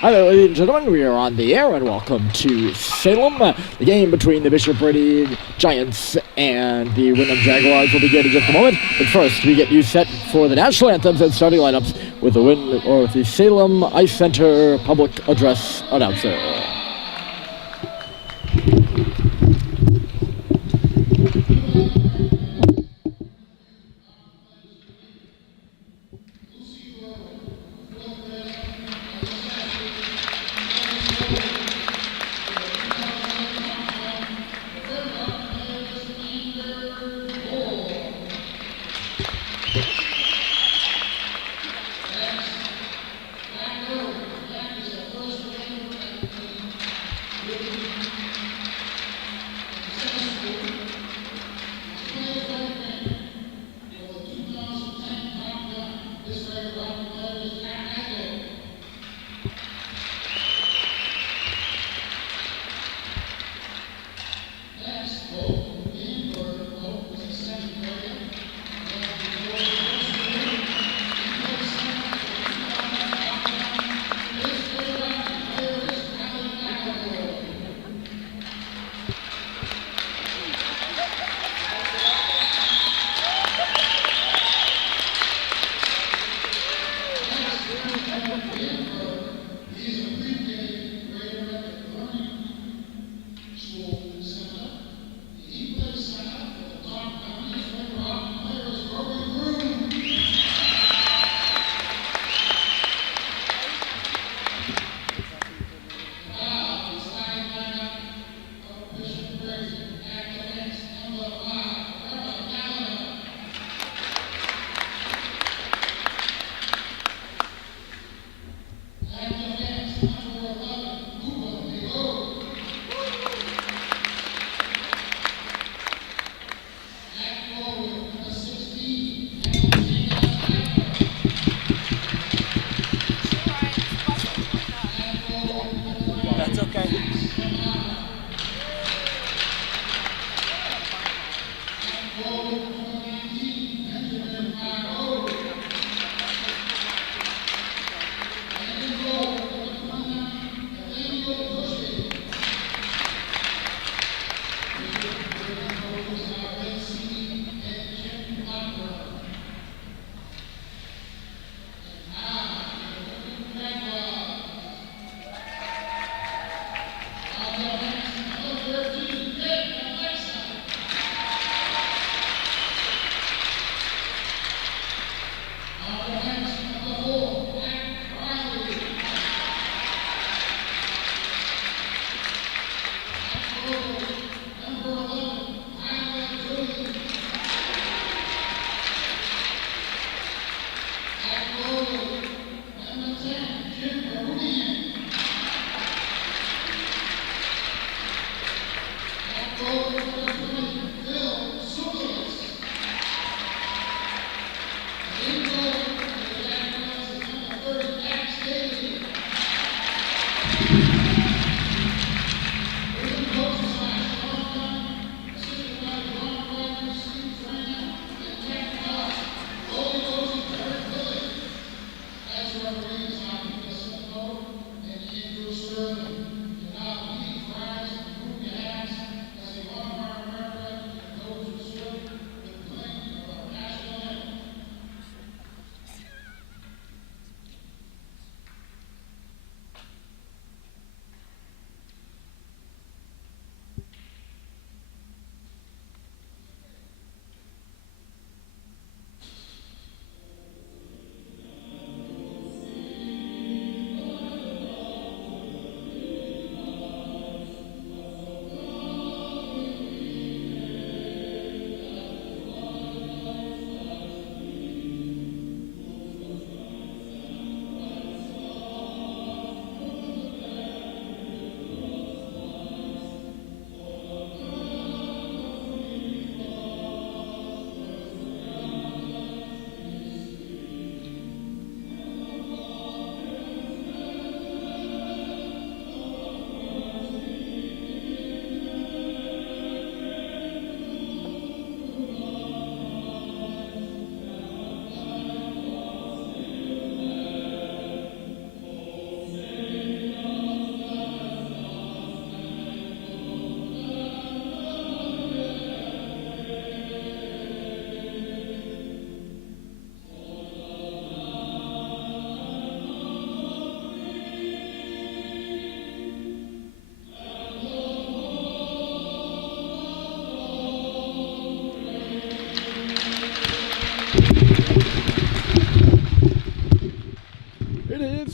Hi there, ladies and gentlemen. We are on the air, and welcome to Salem. The game between the Bishop Brady Giants and the Windham Jaguars will begin in just a moment. But first, we get you set for the national anthems and starting lineups with the Salem IceCenter public address announcer. That's okay.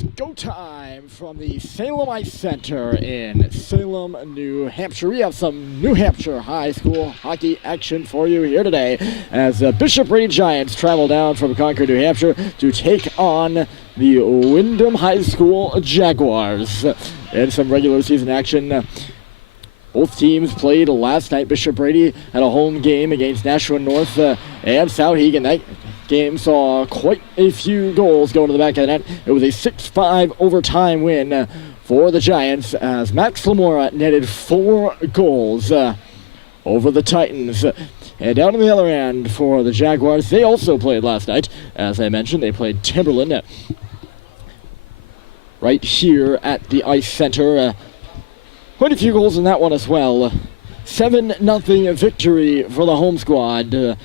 go time from the Salem IceCenter in Salem, New Hampshire. We have some New Hampshire high school hockey action for you here today as the Bishop Brady Giants travel down from Concord, New Hampshire to take on the Windham High School Jaguars. And some regular season action. Both teams played last night. Bishop Brady had a home game against Nashua North and Souhegan. That game saw quite a few goals going to the back of the net. It was a 6-5 overtime win for the Giants as Max Lamora netted 4 goals over the Titans. And down on the other end for the Jaguars, they also played last night. As I mentioned, they played Timberland right here at the IceCenter. Quite a few goals in that one as well. 7-0 victory for the home squad.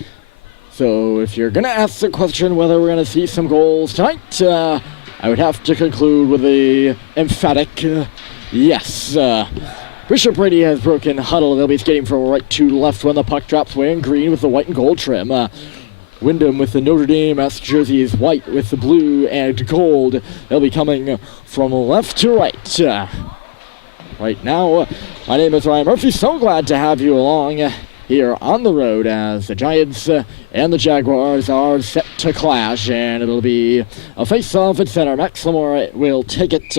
So if you're going to ask the question whether we're going to see some goals tonight, I would have to conclude with a emphatic yes. Bishop Brady has broken huddle. They'll be skating from right to left when the puck drops, wearing green with the white and gold trim. Windham with the Notre Dame-esque jerseys, white with the blue and gold. They'll be coming from left to right. Right now, my name is Ryan Murphy. So glad to have you along here on the road as the Giants and the Jaguars are set to clash, and it'll be a face-off at center. Max Lamora will take it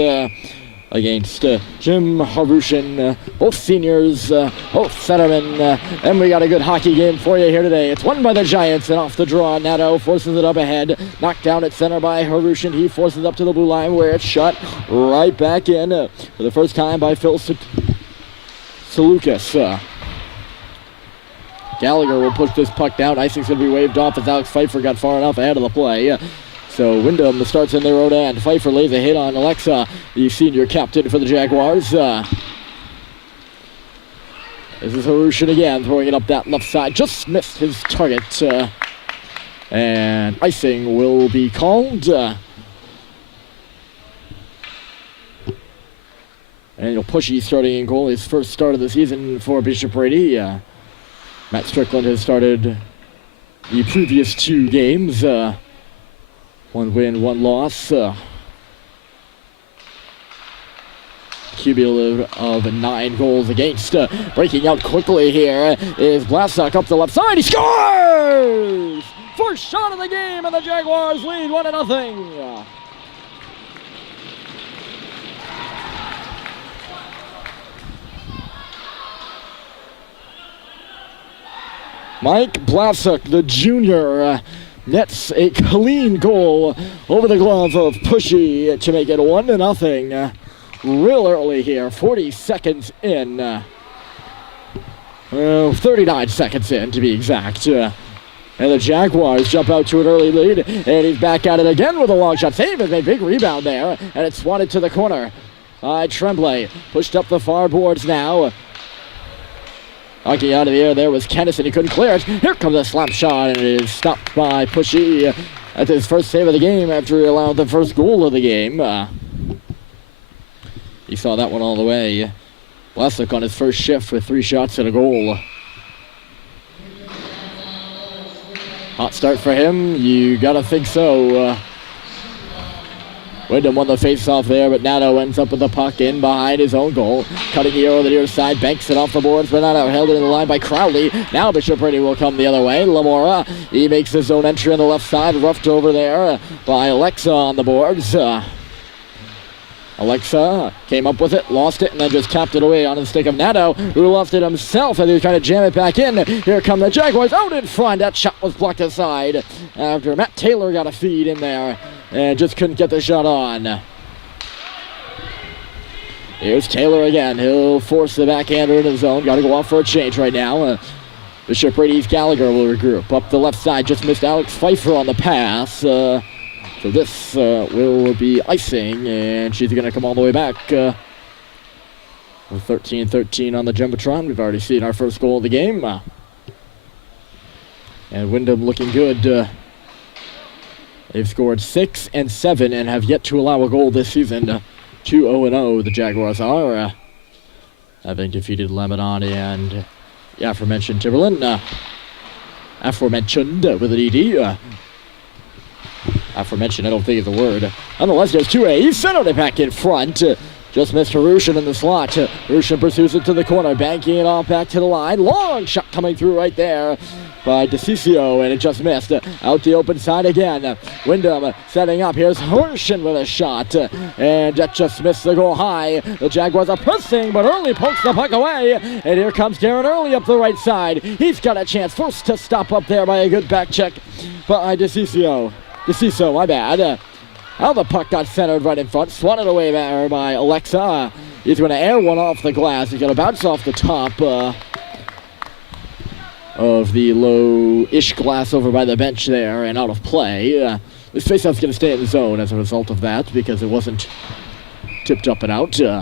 against Jim Harushin, both seniors, both centermen, and we got a good hockey game for you here today. It's won by the Giants, and off the draw, Nato forces it up ahead, knocked down at center by Harushin. He forces it up to the blue line where it's shot right back in for the first time by Phil Salukas. Gallagher will push this puck down. Icing's going to be waved off as Alex Pfeiffer got far enough ahead of the play. So Windham starts in their own end. Pfeiffer lays a hit on Alexa, the senior captain for the Jaguars. This is Harushin again, throwing it up that left side. Just missed his target. And icing will be called. And Daniel Pushy starting in goal, his first start of the season for Bishop Brady. Matt Strickland has started the previous 2 games. 1 win, 1 loss. Cumulative of 9 goals against. Breaking out quickly here is Blastock up the left side. He scores! First shot of the game, and the Jaguars lead 1-0. Mike Blastock, the junior, nets a clean goal over the glove of Pushy to make it 1-0. Real early here, 40 seconds in. 39 seconds in to be exact. And the Jaguars jump out to an early lead, and he's back at it again with a long shot. Save it, a big rebound there, and it's swatted to the corner. Tremblay pushed up the far boards now. Hockey out of the air there was Kennison. He couldn't clear it. Here comes a slap shot, and it is stopped by Pushy. That's his first save of the game after he allowed the first goal of the game. He saw that one all the way. Blastock on his first shift with 3 shots and a goal. Hot start for him. You gotta think so. Windham won the face-off there, but Nato ends up with the puck in behind his own goal. Cutting the over the near side, banks it off the boards, but Nato held it in the line by Crowley. Now Bishop Brady will come the other way. Lamora, he makes his own entry on the left side, roughed over there by Alexa on the boards. Alexa came up with it, lost it, and then just tapped it away on the stick of Nato, who lost it himself as he was trying to jam it back in. Here come the Jaguars out in front. That shot was blocked aside after Matt Taylor got a feed in there and just couldn't get the shot on. Here's Taylor again. He'll force the backhander into the zone. Got to go off for a change right now. Bishop Brady's Gallagher will regroup. Up the left side, just missed Alex Pfeiffer on the pass. So this will be icing, and she's going to come all the way back. 13-13 on the Jumbotron. We've already seen our first goal of the game. And Windham looking good. They've scored 6 and 7 and have yet to allow a goal this season. 2-0 the Jaguars are. Having defeated Lebanon and the aforementioned Timberland. Aforementioned with an ED. Aforementioned, I don't think it's a word. Nonetheless, there's 2A. He's centered it back in front. Just missed Harushin in the slot. Harushin pursues it to the corner, banking it off back to the line. Long shot coming through right there by DeCiccio, and it just missed. Out the open side again. Windham setting up. Here's Harushin with a shot, and that just missed the goal high. The Jaguars are pressing, but Early pokes the puck away, and here comes Darren Early up the right side. He's got a chance. Forced to stop up there by a good back check by DeCiccio. DeCiccio, my bad. How the puck got centered right in front. Swatted away there by Alexa. He's going to air one off the glass. He's going to bounce off the top of the low-ish glass over by the bench there and out of play. This faceoff's going to stay in the zone as a result of that because it wasn't tipped up and out. This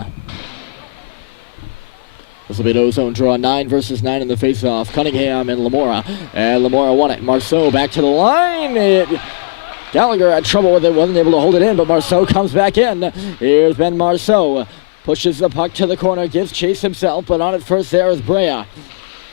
will be an O-zone draw, 9 versus 9 in the faceoff. Cunningham and Lamora. And Lamora won it. Marceau back to the line. Gallagher had trouble with it, wasn't able to hold it in, but Marceau comes back in. Here's Ben Marceau. Pushes the puck to the corner, gives chase himself, but on it first there is Brea.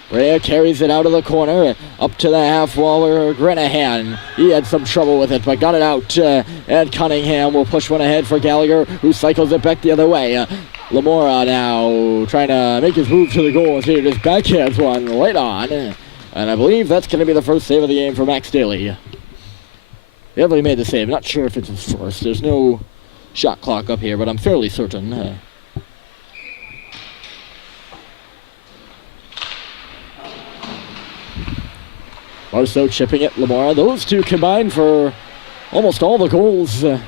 Brea carries it out of the corner, up to the half wall where Grenahan. He had some trouble with it, but got it out. And Cunningham will push one ahead for Gallagher, who cycles it back the other way. Lamora now trying to make his move to the goal as he just backhands one right on. And I believe that's going to be the first save of the game for Max Daly. Definitely made the save. Not sure if it's his first. There's no shot clock up here, but I'm fairly certain. Marceau chipping it. Lamora. Those two combined for almost all the goals in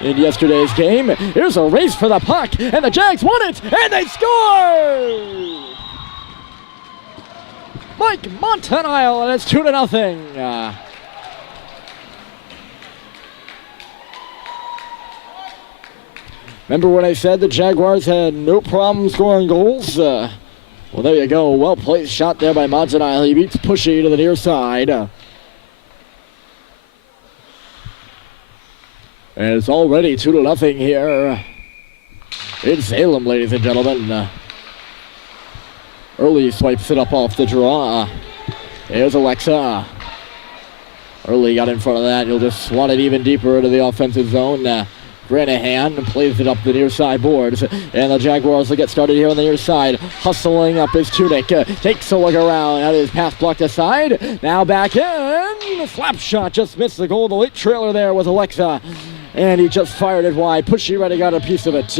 yesterday's game. Here's a race for the puck, and the Jags won it, and they score! Mike Montanile, and it's 2-0. Remember when I said the Jaguars had no problem scoring goals? Well, there you go. Well-placed shot there by Montanile. He beats Pushy to the near side. And it's already 2-0 here in Salem, ladies and gentlemen. Early swipes it up off the draw. Here's Alexa. Early got in front of that. He'll just swat it even deeper into the offensive zone. Grenahan plays it up the near side boards, and the Jaguars will get started here on the near side. Hustling up his tunic, takes a look around, had his pass blocked aside. Now back in, slap shot just missed the goal. The late trailer there was Alexa, and he just fired it wide. Pushy right got a piece of it.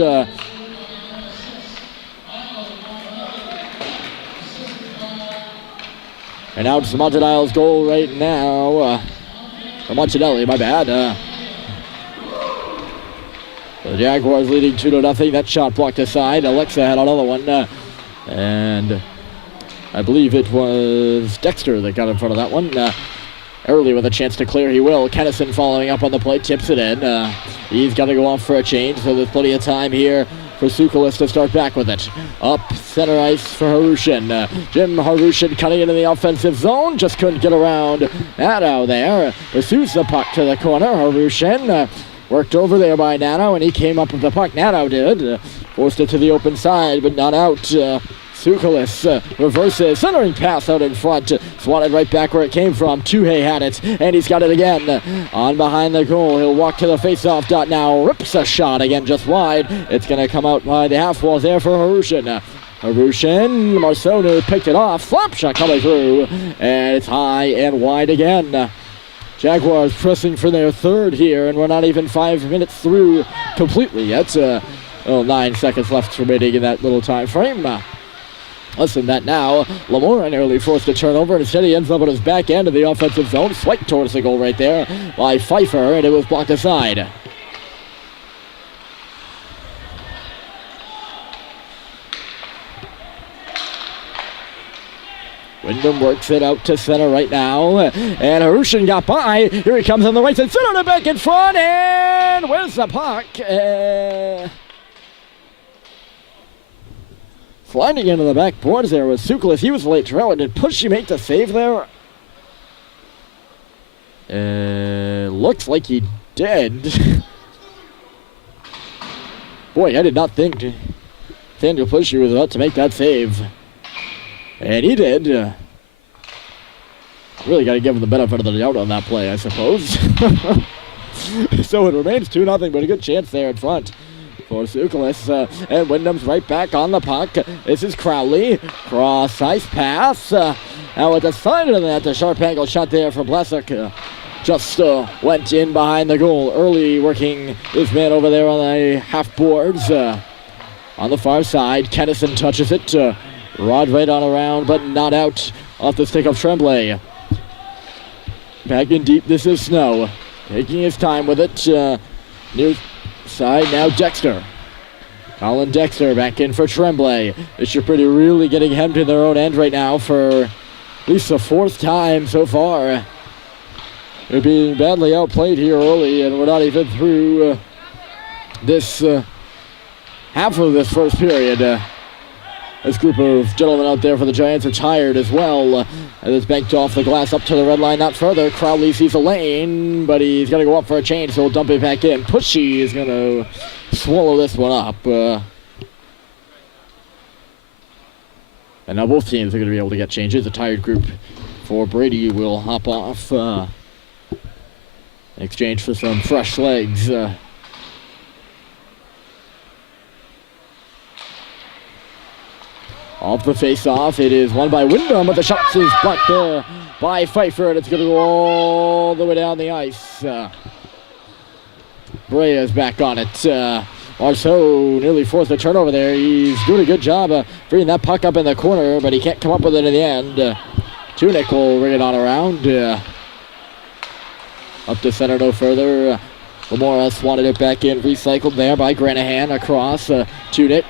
And now it's Montanile's goal right now. Montanelli, my bad. The Jaguars leading 2-0. That shot blocked aside. Alexa had another one. And I believe it was Dexter that got in front of that one. Early with a chance to clear, he will. Kennison following up on the play, tips it in. He's got to go off for a change, so there's plenty of time here for Sukalis to start back with it. Up center ice for Harushin. Jim Harushin cutting into the offensive zone. Just couldn't get around Nato there. Pursues the puck to the corner. Harushin worked over there by Nato, and he came up with the puck. Nato did. Forced it to the open side, but not out. Sukalis reverses, centering pass out in front. Swatted right back where it came from. Tuhey had it, and he's got it again. On behind the goal, he'll walk to the face-off dot now. Rips a shot again just wide. It's going to come out by the half walls there for Harushin. Harushin, Marceau picked it off. Slap shot coming through, and it's high and wide again. Jaguars pressing for their third here, and we're not even 5 minutes through completely yet. 9 seconds left remaining in that little time frame. Less than that now. Lamora nearly forced a turnover, and instead he ends up on his back end of the offensive zone. Swipe towards the goal right there by Pfeiffer, and it was blocked aside. Windham works it out to center right now, and Harushin got by. Here he comes on the right side, center back in front, and where's the puck? Sliding into the back boards there was Sukalis. He was late trailer. Did Pushy make the save there? Looks like he did. Boy, I did not think Daniel Pushy was about to make that save. And he did. Really got to give him the benefit of the doubt on that play, I suppose. So it remains 2-0, but a good chance there in front for Tsoukalos. And Windham's right back on the puck. This is Crowley. Cross ice pass. Now with the side of that, the sharp angle shot there from Blesick. Just went in behind the goal. Early working his man over there on the half boards. On the far side, Kennison touches it. Rod right on around, but not out off the stick of Tremblay. Back in deep, this is Snow. Taking his time with it. Near side, now Dexter. Colin Dexter back in for Tremblay. Bishop Brady really getting hemmed in their own end right now for at least the fourth time so far. They're being badly outplayed here early, and we're not even through this half of this first period. This group of gentlemen out there for the Giants are tired as well. And it's banked off the glass up to the red line, not further. Crowley sees a lane, but he's going to go up for a change, so he'll dump it back in. Pushy is going to swallow this one up. And now both teams are going to be able to get changes. A tired group for Brady will hop off in exchange for some fresh legs. Off the face-off, it is won by Windham, but the shot is blocked there by Pfeiffer, and it's going to go all the way down the ice. Brea's back on it. Marceau nearly forced a turnover there. He's doing a good job freeing that puck up in the corner, but he can't come up with it in the end. Tunick will ring it on around. Up to center, no further. Lamora wanted it back in, recycled there by Granahan across. Tunick,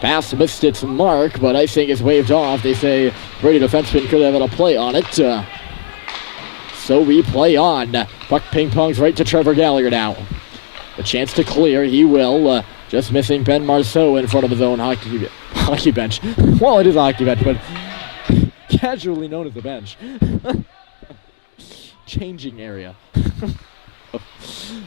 pass missed its mark, but icing is waved off. They say Brady defenseman could have had a play on it. So we play on. Puck ping-pongs right to Trevor Gallagher now. A chance to clear, he will. Just missing Ben Marceau in front of his own hockey bench. Well, it is a hockey bench, but casually known as a bench. Changing area.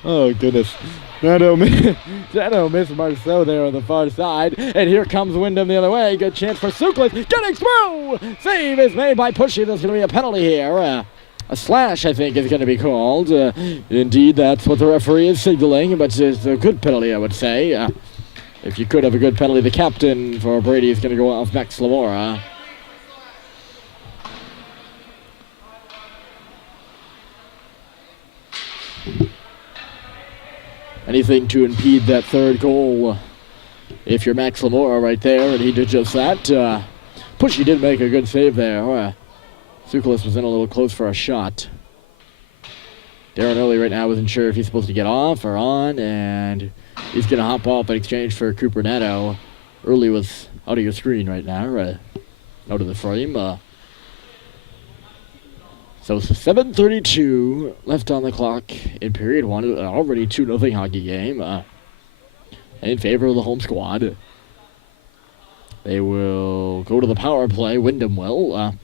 Oh, goodness. Dano missed Marceau there on the far side. And here comes Windham the other way. Good chance for Tsoukalos. Getting through! Save is made by Pushy. There's going to be a penalty here. A slash, I think, is going to be called. Indeed, that's what the referee is signaling. But it's a good penalty, I would say. If you could have a good penalty, the captain for Brady is going to go off Max Lamora. Anything to impede that third goal if you're Max Lamora right there, and he did just that. Pushy did make a good save there. Tsoukalos was in a little close for a shot. Darren Early right now wasn't sure if he's supposed to get off or on, and he's going to hop off in exchange for Cooper Neto. Early was out of your screen right now, out of the frame. So 7:32 left on the clock in period one. Already 2-0 hockey game in favor of the home squad. They will go to the power play. Windham will.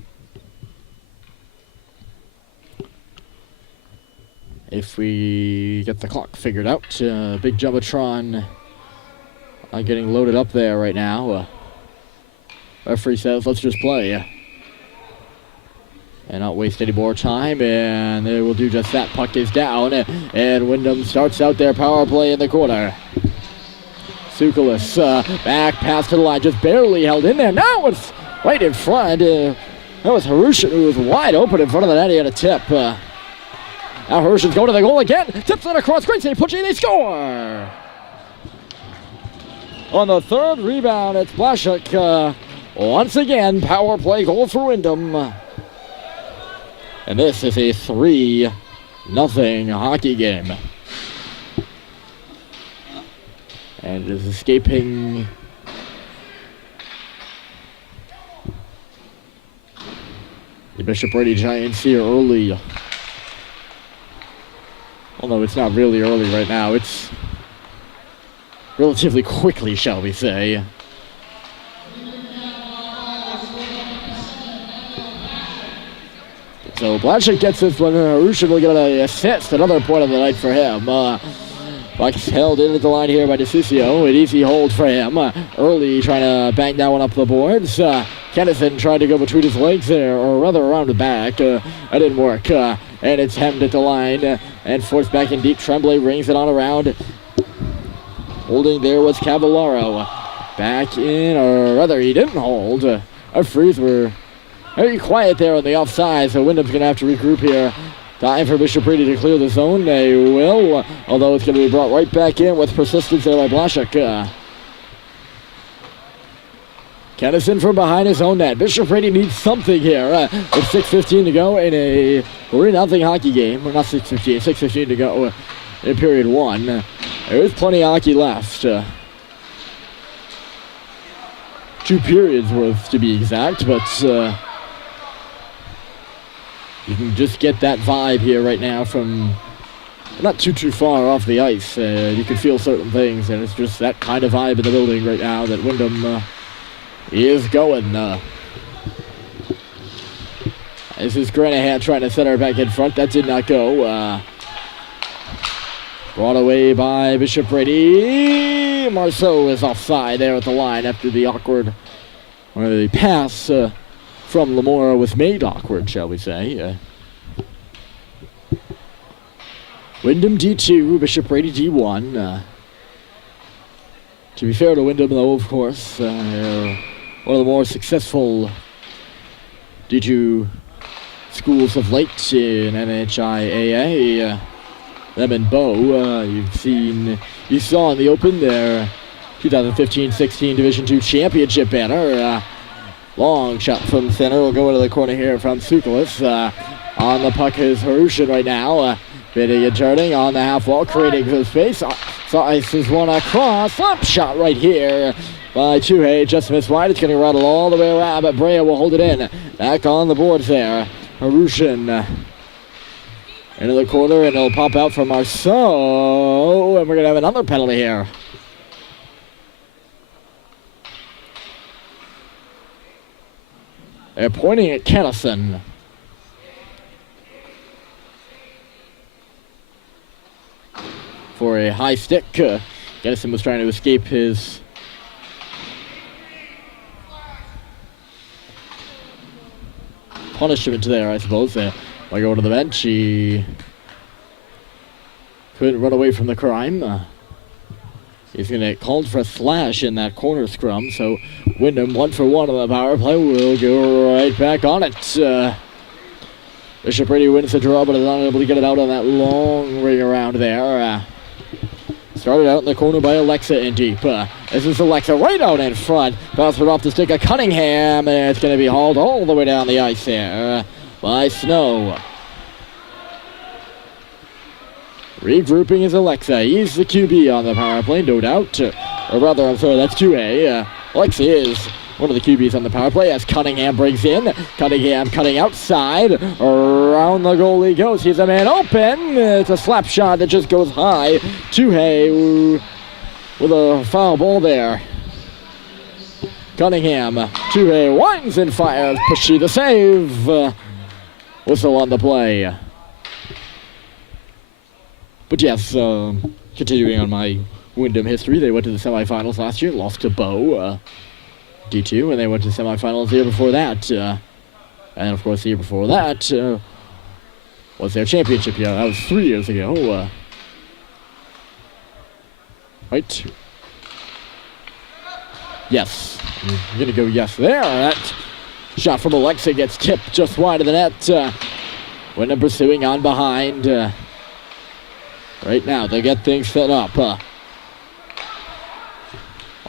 If we get the clock figured out. Big Jumbotron getting loaded up there right now. Referee says, let's just play. And not waste any more time, and they will do just that. Puck is down, and Windham starts out their power play in the corner. Tsoukalos, back pass to the line, just barely held in there. Now it's right in front. That was Harushin, who was wide open in front of the net. He had a tip. Now Harushin's going to the goal again. Tips it across, great save, Pucci, they score! On the third rebound, it's Blashuk. Once again, power play goal for Windham. And this is a 3-0 hockey game. And it is escaping the Bishop Brady Giants here early. Although it's not really early right now. It's relatively quickly, shall we say. So Blashuk gets this one. Harushin will get an assist. Another point of the night for him. Buck's held into the line here by DeCiccio. An easy hold for him. Early trying to bang that one up the boards. Kennison tried to go between his legs there, or rather around the back. That didn't work. And it's hemmed at the line and forced back in deep. Tremblay rings it on around. Holding there was Cavallaro. Back in, or rather he didn't hold. Our frees were very quiet there on the offside, so Windham's going to have to regroup here. Time for Bishop Brady to clear the zone. They will, although it's going to be brought right back in with persistence there by Blaszak. Kennison from behind his own net. Bishop Brady needs something here with 6:15 to go in a 3-0 hockey game. Or not 6:15, 6:15 to go in period 1. There is plenty of hockey left. 2 periods worth to be exact, but you can just get that vibe here right now from not too far off the ice. You can feel certain things, and it's just that kind of vibe in the building right now that Windham is going. This is Granahan trying to set her back in front. That did not go. Brought away by Bishop Brady. Marceau is offside there at the line after the awkward, or the pass from Lamora was made awkward, shall we say. Windham D2, Bishop Brady D1. To be fair to Windham, though, of course, one of the more successful D2 schools of late in NHIAA. Them and Bo, you saw in the open their 2015-16 Division II championship banner. Long shot from center will go into the corner here from Tsoukalis. On the puck is Harushin right now. Bidding and turning on the half wall, creating some space. So Ice is one across. Slap shot right here by Tuhei. Just missed wide. It's going to rattle all the way around, but Brea will hold it in. Back on the boards there. Harushin into the corner, and it'll pop out from Marceau. And we're going to have another penalty here. They're pointing at Kennison. For a high stick. Kennison was trying to escape his punishment there, I suppose. By going to the bench, he couldn't run away from the crime. He's going to get called for a slash in that corner scrum, so Windham 1-for-1 on the power play. We'll go right back on it. Bishop Brady wins the draw, but is unable to get it out on that long ring around there. Started out in the corner by Alexa in deep. This is Alexa right out in front. Bounces it off the stick of Cunningham, and it's going to be hauled all the way down the ice there by Snow. Regrouping is Alexa. He's the QB on the power play, no doubt. Or rather, I'm sorry, that's 2A. Alexa is one of the QBs on the power play as Cunningham brings in. Cunningham cutting outside. Around the goal he goes. He's a man open. It's a slap shot that just goes high. Tuhei with a foul ball there. Cunningham. Tuhei winds and fires. Pushy the save. Whistle on the play. But yes, continuing on my Windham history, they went to the semifinals last year, lost to Bo, D2, and they went to the semifinals the year before that. And of course, the year before that was their championship year. That was 3 years ago. Right? Yes. I'm going to go yes there. That shot from Alexa gets tipped just wide of the net. Windham pursuing on behind. Right now, they get things set up.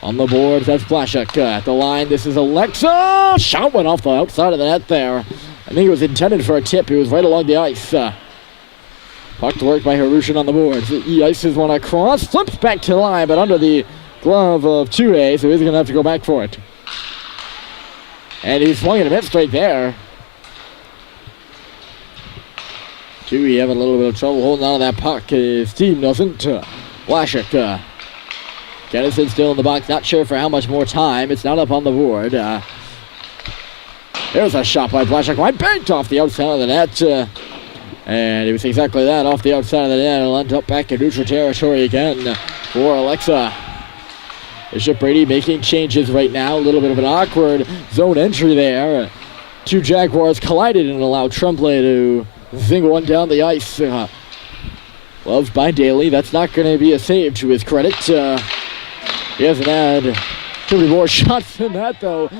On the boards, that's Blaszak. At the line, this is Alexa. Shot went off the outside of the net there. I think it was intended for a tip. He was right along the ice. Puck to work by Harushin on the boards. He ices one across, flips back to the line, but under the glove of 2A, so he's going to have to go back for it. And he swung it a bit straight there. 2E having a little bit of trouble holding on to that puck. His team doesn't. Blaszak. Kennison still in the box. Not sure for how much more time. It's not up on the board. There's a shot by Blaszak. Right banked off the outside of the net. And it was exactly that, off the outside of the net. It'll end up back in neutral territory again for Alexa. Bishop Brady making changes right now. A little bit of an awkward zone entry there. Two Jaguars collided and allowed Tremblay to zing one down the ice. Loved by Daly. That's not going to be a save to his credit. He hasn't had too many more shots than that, though.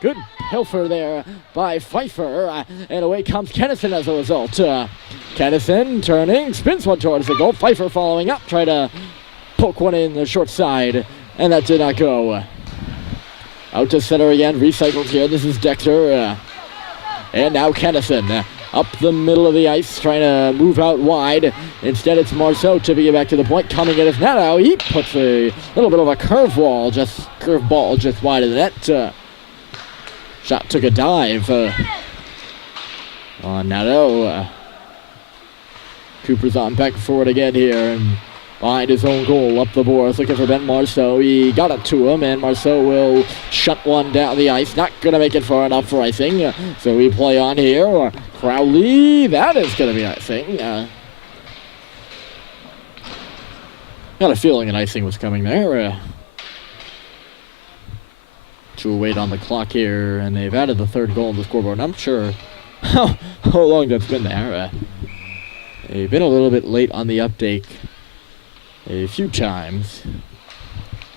Good pilfer there by Pfeiffer, and away comes Kennison as a result. Kennison turning, spins one towards the goal. Pfeiffer following up, trying to poke one in the short side, and that did not go. Out to center again, recycled here. This is Dexter, and now Kennison. Up the middle of the ice, trying to move out wide. Instead, it's Marceau tipping it back to the point. Coming in is Nato. He puts a little bit of a curveball just wide of the net. Shot took a dive on Nato. Cooper's on back and forward again here, and behind his own goal, up the boards, looking for Ben Marceau. He got it to him, and Marceau will shut one down the ice. Not going to make it far enough for icing, so we play on here. Crowley, that is going to be icing. Got a feeling an icing was coming there. 2:08 on the clock here, and they've added the third goal on the scoreboard. I'm not sure how long that's been there. They've been a little bit late on the update a few times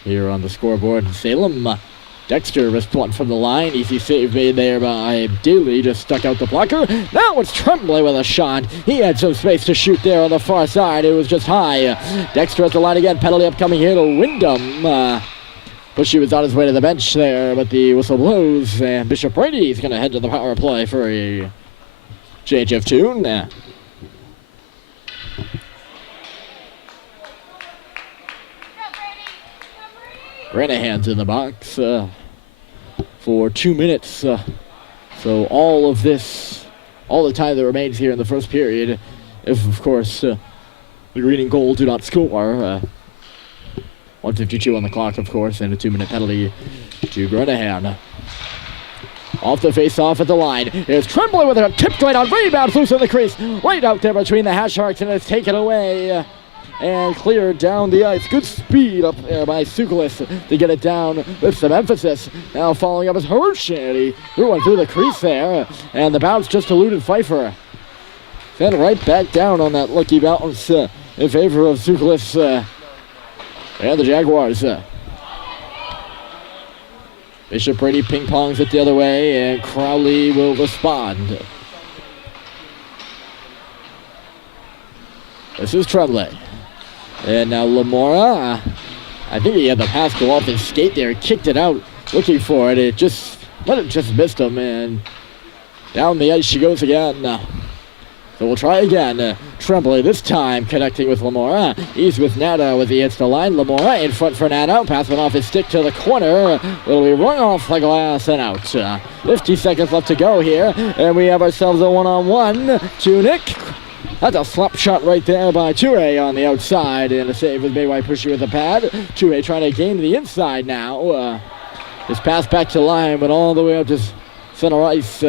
here on the scoreboard. Salem, Dexter wrist one from the line. Easy save made there by Daly. Just stuck out the blocker. Now it's Tremblay with a shot. He had some space to shoot there on the far side. It was just high. Dexter at the line again. Penalty upcoming here to Windham. Bushy was on his way to the bench there, but the whistle blows, and Bishop Brady is going to head to the power play for a JHF tune. Granahan's in the box for 2 minutes. So all the time that remains here in the first period, if, of course, the green and gold do not score. 1:52 on the clock, of course, and a 2-minute penalty to Granahan. Off the face-off at the line. Here's Tremblay with a tipped right on, rebound, loose in the crease. Right out there between the hash marks, and it's taken away and cleared down the ice. Good speed up there by Sukulis to get it down with some emphasis. Now following up is Hirsch, and he threw one through the crease there, and the bounce just eluded Pfeiffer. Then right back down on that lucky bounce in favor of Sukulis. And the Jaguars. Bishop Brady ping-pongs it the other way, and Crowley will respond. This is Tremblay. And now Lamora. I think he had the pass go off his skate there. Kicked it out, looking for it. It just missed him, and down the ice she goes again. So we'll try again. Tremblay this time connecting with Lamora. He's with Nato as he hits the line. Lamora in front for Nato. Pass one off his stick to the corner. It'll be rung off the glass and out. 50 seconds left to go here. And we have ourselves a one-on-one. Tunic. That's a slap shot right there by Toure on the outside. And a save was made by Pushy with the pad. Toure trying to gain the inside now. Just pass back to line, but all the way up to center ice.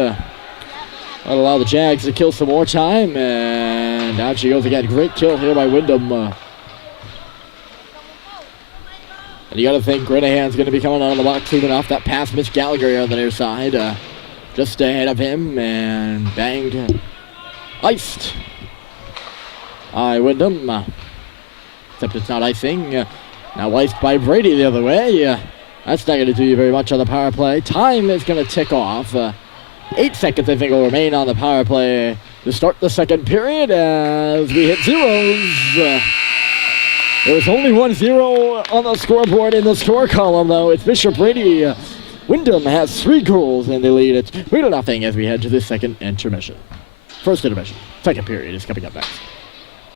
That'll allow the Jags to kill some more time, and down she goes again. Great kill here by Windham. And you got to think Granahan's going to be coming out of the box soon enough. That pass missed Gallagher on the near side, just ahead of him, and banged, iced by Windham. Except it's not icing. Now iced by Brady the other way. That's not going to do you very much on the power play. Time is going to tick off. 8 seconds, I think, will remain on the power play to start the second period as we hit zeros. There was only 1-0 on the scoreboard in the score column, though. It's Bishop Brady. Windham has 3 goals, and they lead it 3-0 as we head to the second intermission. First intermission. Second period is coming up next.